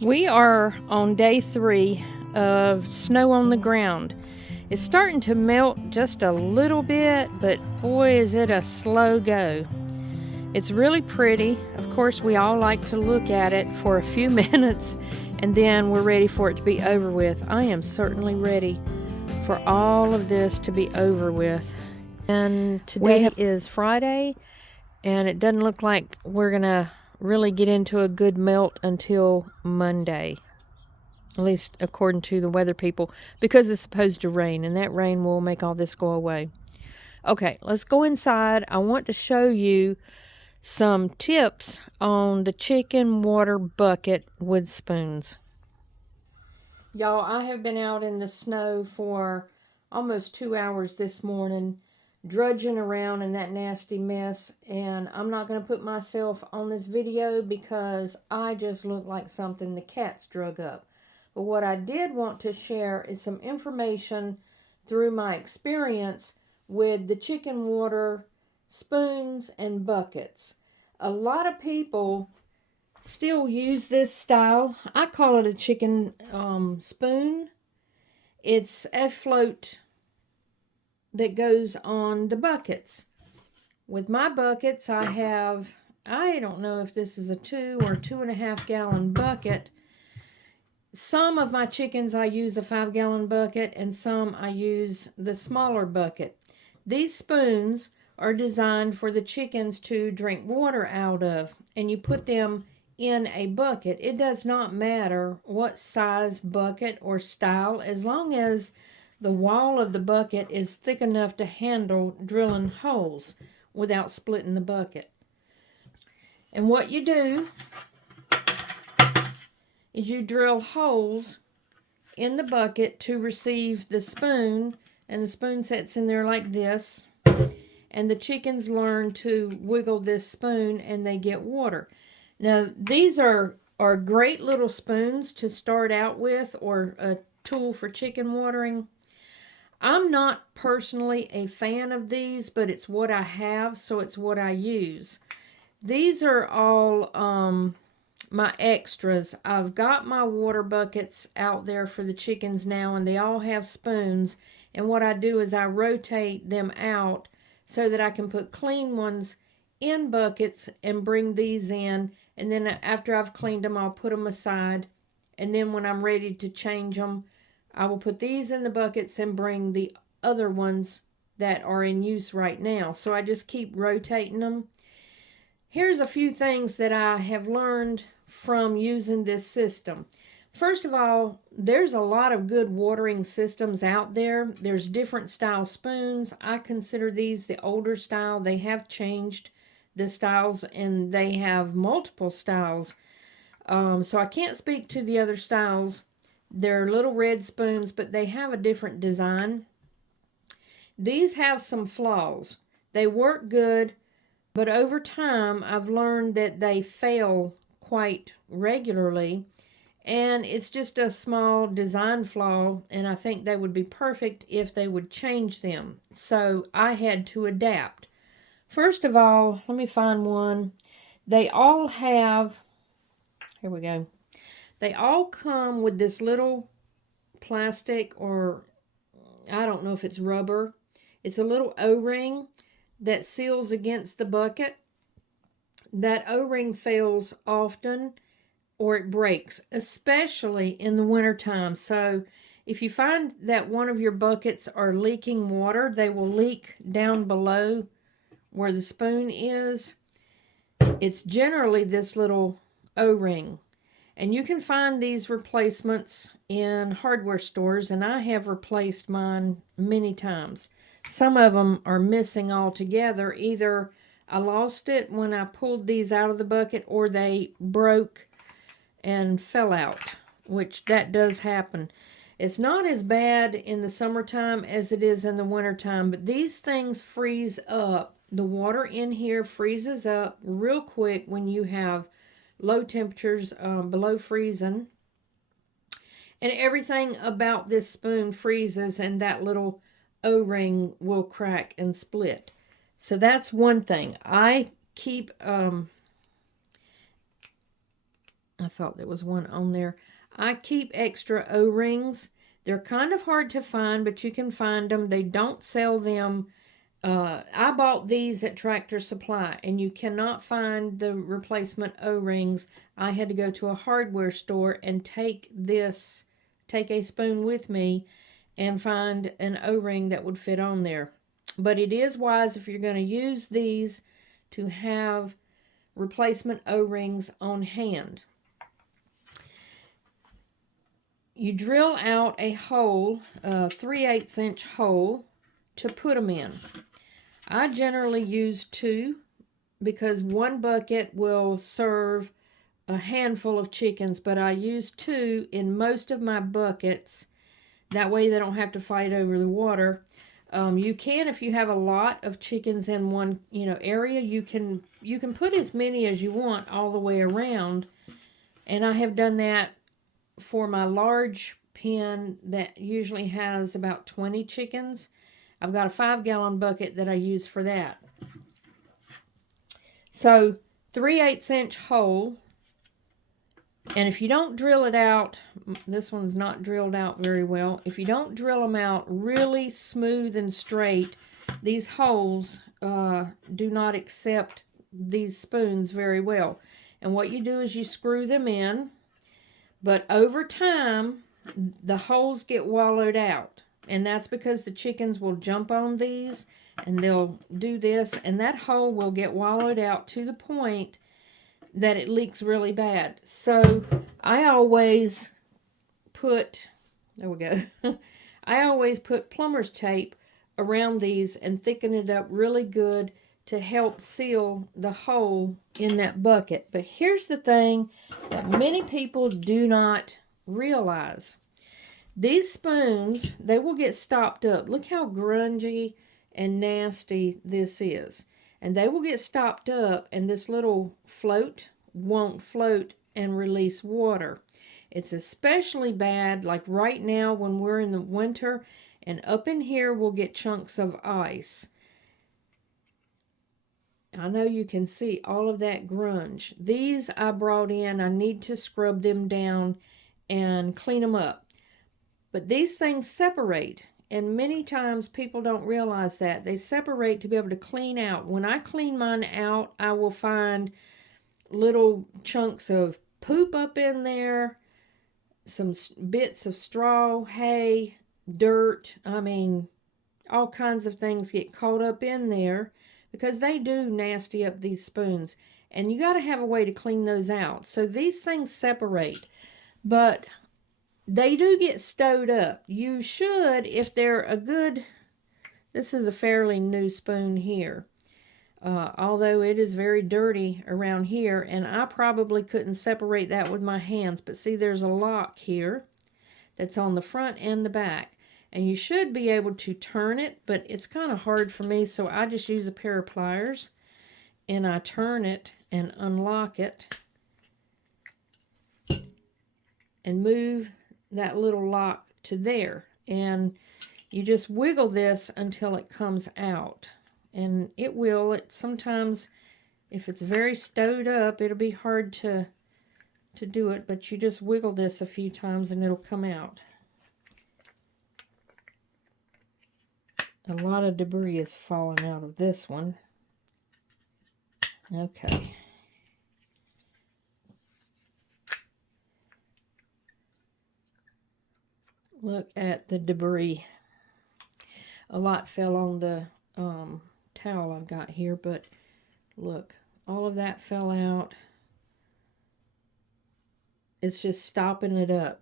We are on day 3 of snow on the ground. It's starting to melt just a little bit, but boy, is it a slow go. It's really pretty. Of course, we all like to look at it for a few minutes and then we're ready for it to be over with. I am certainly ready for all of this to be over with. And today is Friday, and it doesn't look like we're going to really get into a good melt until Monday, at least according to the weather people, because it's supposed to rain, and that rain will make all this go away. Okay, let's go inside. I want to show you some tips on the chicken water bucket with spoons. Y'all, I have been out in the snow for almost 2 hours this morning, drudging around in that nasty mess, and I'm not going to put myself on this video because I just look like something the cats drug up. But what I did want to share is some information through my experience with the chicken water spoons and buckets. A lot of people still use this style. I call it a chicken spoon. It's a float that goes on the buckets. With my buckets, I don't know if this is a 2 or 2.5 gallon bucket. Some of my chickens I use a 5 gallon bucket, and some I use the smaller bucket. These spoons are designed for the chickens to drink water out of, and you put them in a bucket. It does not matter what size bucket or style, as long as the wall of the bucket is thick enough to handle drilling holes without splitting the bucket. And what you do is you drill holes in the bucket to receive the spoon, and the spoon sits in there like this, and the chickens learn to wiggle this spoon and they get water. Now, these are great little spoons to start out with, or a tool for chicken watering. I'm not personally a fan of these, but it's what I have, so it's what I use. These are all my extras. I've got my water buckets out there for the chickens now, and they all have spoons. And what I do is I rotate them out so that I can put clean ones in buckets and bring these in. And then after I've cleaned them, I'll put them aside. And then when I'm ready to change them, I will put these in the buckets and bring the other ones that are in use right now. So I just keep rotating them. Here's a few things that I have learned from using this system. First of all, there's a lot of good watering systems out there. There's different style spoons. I consider these the older style. They have changed the styles, and they have multiple styles. So I can't speak to the other styles. They're little red spoons, but they have a different design. These have some flaws. They work good, but over time I've learned that they fail quite regularly, and it's just a small design flaw, and I think they would be perfect if they would change them. So I had to adapt. First of all, let me find one. They all have, here we go. They all come with this little plastic, or I don't know if it's rubber. It's a little O-ring that seals against the bucket. That O-ring fails often, or it breaks, especially in the wintertime. So if you find that one of your buckets are leaking water, they will leak down below where the spoon is. It's generally this little O-ring. And you can find these replacements in hardware stores, and I have replaced mine many times. Some of them are missing altogether. Either I lost it when I pulled these out of the bucket, or they broke and fell out, which that does happen. It's not as bad in the summertime as it is in the wintertime, but these things freeze up. The water in here freezes up real quick when you have low temperatures below freezing, and everything about this spoon freezes, and that little O-ring will crack and split. So that's one thing. I keep I thought there was one on there. I keep extra O-rings. They're kind of hard to find, but you can find them. They don't sell them. I bought these at Tractor Supply, and you cannot find the replacement O-rings. I had to go to a hardware store and take a spoon with me and find an O-ring that would fit on there. But it is wise, if you're going to use these, to have replacement O-rings on hand. You drill out a hole, a 3/8 inch hole, to put them in. I generally use 2 because one bucket will serve a handful of chickens, but I use 2 in most of my buckets. That way they don't have to fight over the water. You can, if you have a lot of chickens in one area, you can put as many as you want all the way around. And I have done that for my large pen that usually has about 20 chickens. I've got a 5-gallon bucket that I use for that. So 3/8 inch hole. And if you don't drill it out, this one's not drilled out very well. If you don't drill them out really smooth and straight, these holes do not accept these spoons very well. And what you do is you screw them in, but over time, the holes get wallowed out. And that's because the chickens will jump on these and they'll do this, and that hole will get wallowed out to the point that it leaks really bad. So I always put, there we go, I always put plumber's tape around these and thicken it up really good to help seal the hole in that bucket. But here's the thing that many people do not realize. These spoons, they will get stopped up. Look how grungy and nasty this is. And they will get stopped up, and this little float won't float and release water. It's especially bad like right now when we're in the winter, and up in here we'll get chunks of ice. I know you can see all of that grunge. These I brought in. I need to scrub them down and clean them up. But these things separate. And many times people don't realize that. They separate to be able to clean out. When I clean mine out, I will find little chunks of poop up in there, some bits of straw, hay, dirt. I mean, all kinds of things get caught up in there because they do nasty up these spoons. And you got to have a way to clean those out. So these things separate. But they do get stowed up. You should, if they're a good, this is a fairly new spoon here. Although it is very dirty around here, and I probably couldn't separate that with my hands. But see, there's a lock here that's on the front and the back. And you should be able to turn it, but it's kind of hard for me, so I just use a pair of pliers. And I turn it and unlock it. And move that little lock to there, and you just wiggle this until it comes out, and it will. It sometimes, if it's very stowed up, it'll be hard to do it, but you just wiggle this a few times and it'll come out. A lot of debris is falling out of this one. Okay. Look at the debris. A lot fell on the towel I've got here, but look, all of that fell out. It's just stopping it up.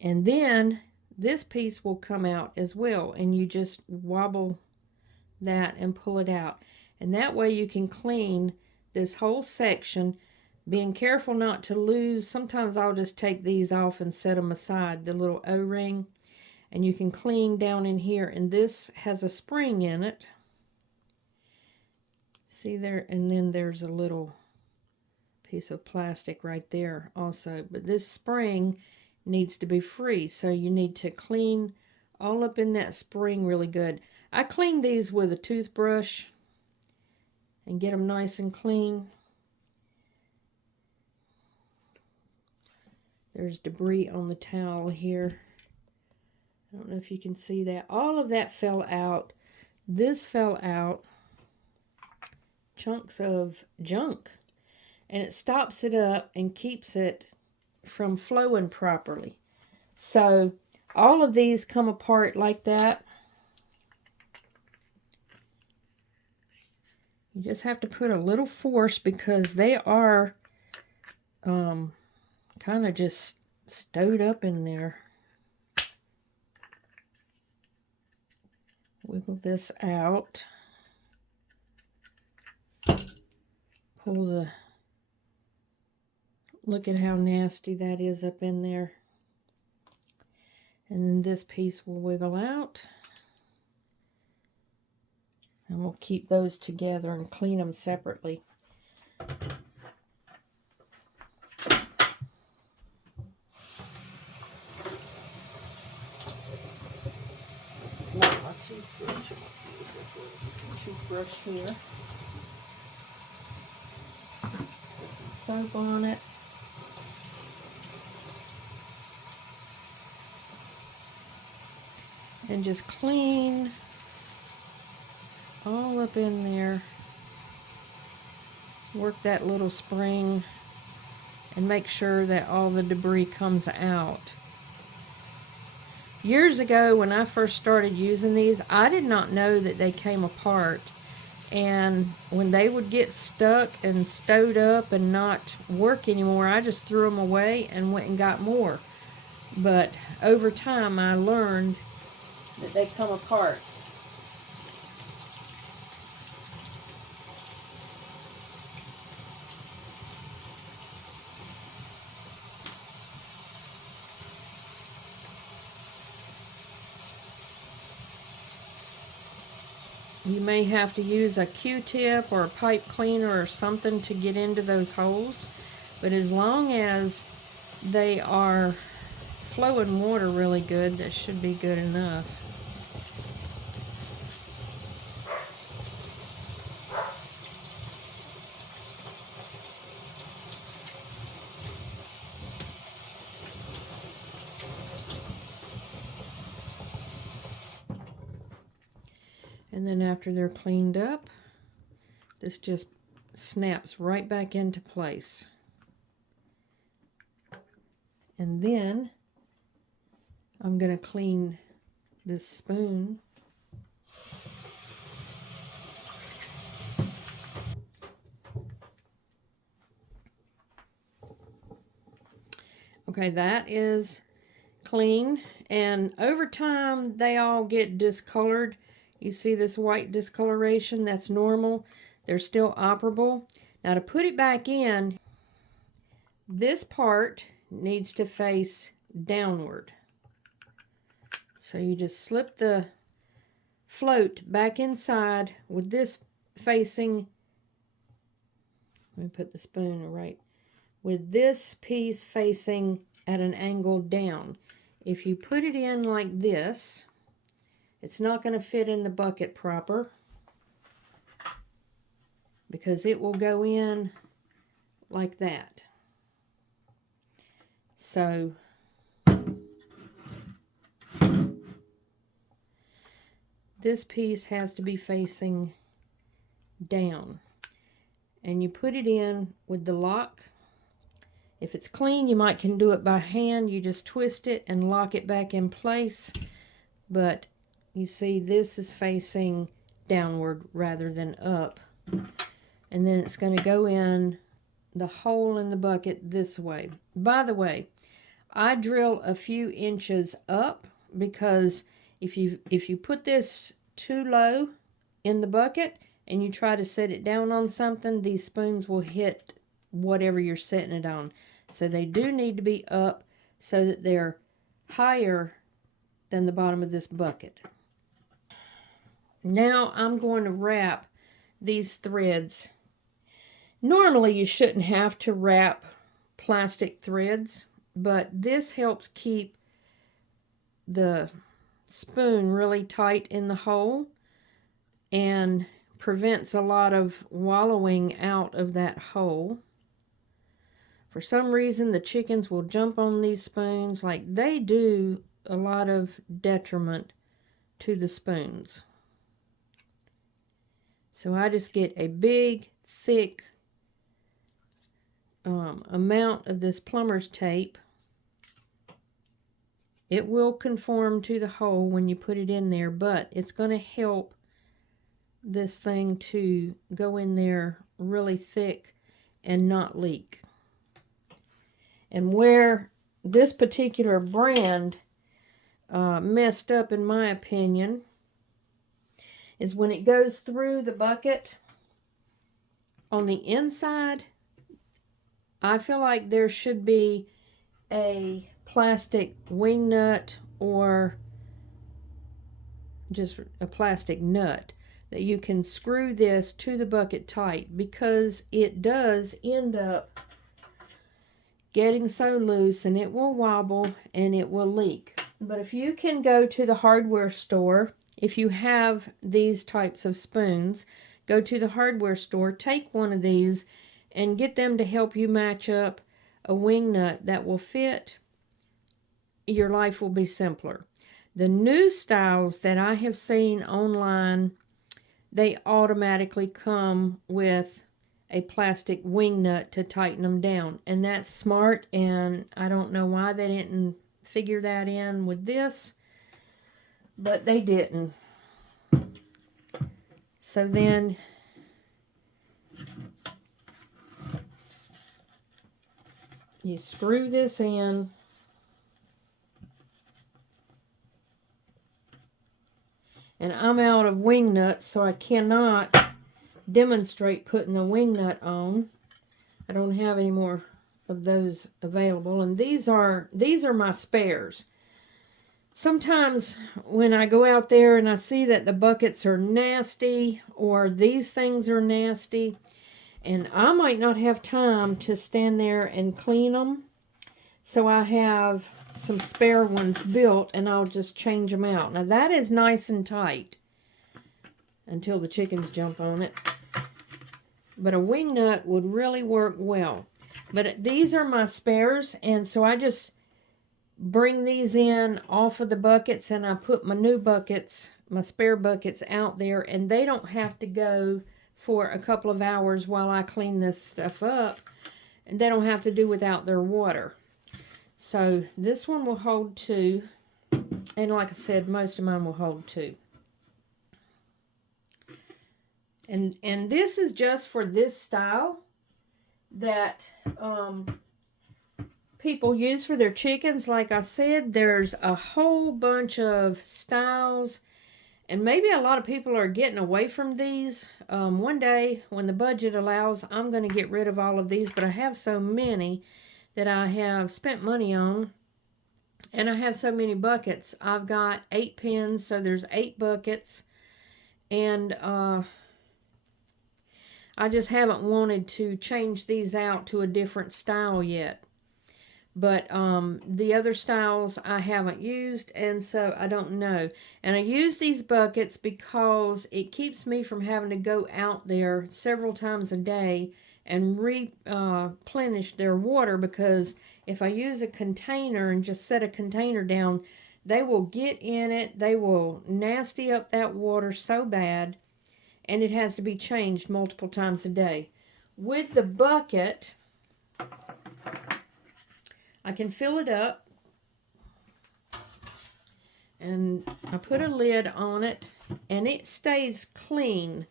And then this piece will come out as well, and you just wobble that and pull it out. And that way you can clean this whole section, being careful not to lose. Sometimes I'll just take these off and set them aside, the little O-ring, and you can clean down in here. And this has a spring in it. See there? And then there's a little piece of plastic right there also. But this spring needs to be free, so you need to clean all up in that spring really good. I clean these with a toothbrush and get them nice and clean. There's debris on the towel here. I don't know if you can see that. All of that fell out. This fell out. Chunks of junk. And it stops it up and keeps it from flowing properly. So all of these come apart like that. You just have to put a little force because they are kind of just stowed up in there. Wiggle this out. Pull the... Look at how nasty that is up in there. And then this piece will wiggle out. And we'll keep those together and clean them separately. My toothbrush here. Soap on it. And just clean all up in there. Work that little spring and make sure that all the debris comes out. Years ago when I first started using these, I did not know that they came apart. And when they would get stuck and stowed up and not work anymore, I just threw them away and went and got more. But over time I learned that they come apart. You may have to use a Q-tip or a pipe cleaner or something to get into those holes, but as long as they are flowing water really good, that should be good enough. And then after they're cleaned up, this just snaps right back into place. And then I'm going to clean this spoon. Okay, that is clean. And over time, they all get discolored. You see this white discoloration? That's normal. They're still operable. Now to put it back in, this part needs to face downward. So you just slip the float back inside with this facing, let me put the spoon right, with this piece facing at an angle down. If you put it in like this, it's not going to fit in the bucket proper because it will go in like that. So this piece has to be facing down. And you put it in with the lock. If it's clean, you might can do it by hand. You just twist it and lock it back in place. But you see this is facing downward rather than up. And then it's going to go in the hole in the bucket this way. By the way, I drill a few inches up because if you put this too low in the bucket and you try to set it down on something, these spoons will hit whatever you're setting it on. So they do need to be up so that they're higher than the bottom of this bucket. Now I'm going to wrap these threads. Normally you shouldn't have to wrap plastic threads, but this helps keep the spoon really tight in the hole and prevents a lot of wallowing out of that hole. For some reason, the chickens will jump on these spoons. Like, they do a lot of detriment to the spoons. So I just get a big, thick amount of this plumber's tape. It will conform to the hole when you put it in there, but it's going to help this thing to go in there really thick and not leak. And where this particular brand messed up, in my opinion, is when it goes through the bucket on the inside. I feel like there should be a plastic wing nut or just a plastic nut that you can screw this to the bucket tight, because it does end up getting so loose and it will wobble and it will leak. But if you can go to the hardware store, if you have these types of spoons, go to the hardware store, take one of these and get them to help you match up a wing nut that will fit, your life will be simpler. The new styles that I have seen online, they automatically come with a plastic wing nut to tighten them down. And that's smart, and I don't know why they didn't figure that in with this, but they didn't. So then you screw this in. And I'm out of wing nuts, so I cannot demonstrate putting the wing nut on. I don't have any more of those available. And these are my spares. Sometimes when I go out there and I see that the buckets are nasty or these things are nasty, and I might not have time to stand there and clean them, so I have some spare ones built and I'll just change them out. Now that is nice and tight until the chickens jump on it. But a wing nut would really work well. But these are my spares, and so I just bring these in off of the buckets and I put my new buckets, my spare buckets, out there, and they don't have to go for a couple of hours while I clean this stuff up, and they don't have to do without their water. So this one will hold 2, and like I said, most of mine will hold 2. And this is just for this style that people use for their chickens. Like I said, there's a whole bunch of styles, and maybe a lot of people are getting away from these. One day, when the budget allows, I'm going to get rid of all of these, but I have so many that I have spent money on, and I have so many buckets. I've got 8 pins, so there's 8 buckets, and I just haven't wanted to change these out to a different style yet. But the other styles I haven't used, and so I don't know. And I use these buckets because it keeps me from having to go out there several times a day and replenish their water, because if I use a container and just set a container down, they will get in it, they will nasty up that water so bad, and it has to be changed multiple times a day. With the bucket, I can fill it up, and I put a lid on it, and it stays clean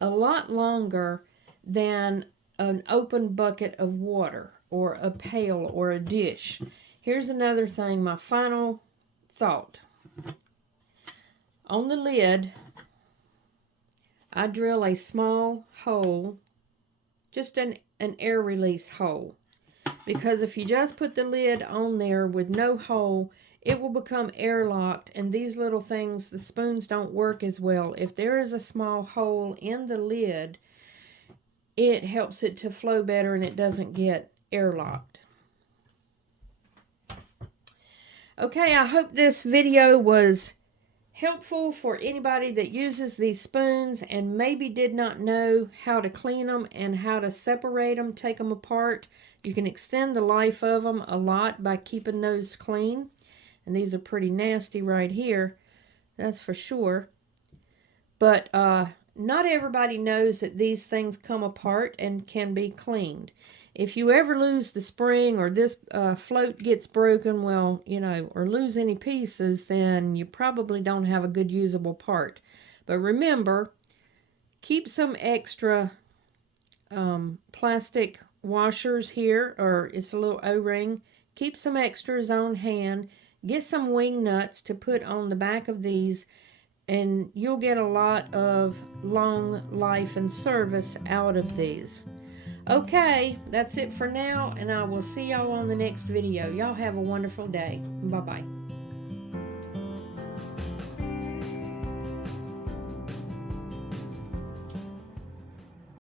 a lot longer than an open bucket of water or a pail or a dish. Here's another thing, my final thought. On the lid, I drill a small hole, just an air release hole. Because if you just put the lid on there with no hole, it will become airlocked, and these little things, the spoons, don't work as well. If there is a small hole in the lid, it helps it to flow better and it doesn't get airlocked. Okay, I hope this video was helpful for anybody that uses these spoons and maybe did not know how to clean them and how to separate them, take them apart You can extend the life of them a lot by keeping those clean. And these are pretty nasty right here, that's for sure. But not everybody knows that these things come apart and can be cleaned. If you ever lose the spring or this float gets broken, well, you know, or lose any pieces, then you probably don't have a good usable part. But remember, keep some extra plastic washers here, or it's a little O-ring. Keep some extras on hand. Get some wing nuts to put on the back of these, and you'll get a lot of long life and service out of these. Okay, that's it for now, and I will see y'all on the next video. Y'all have a wonderful day. Bye-bye.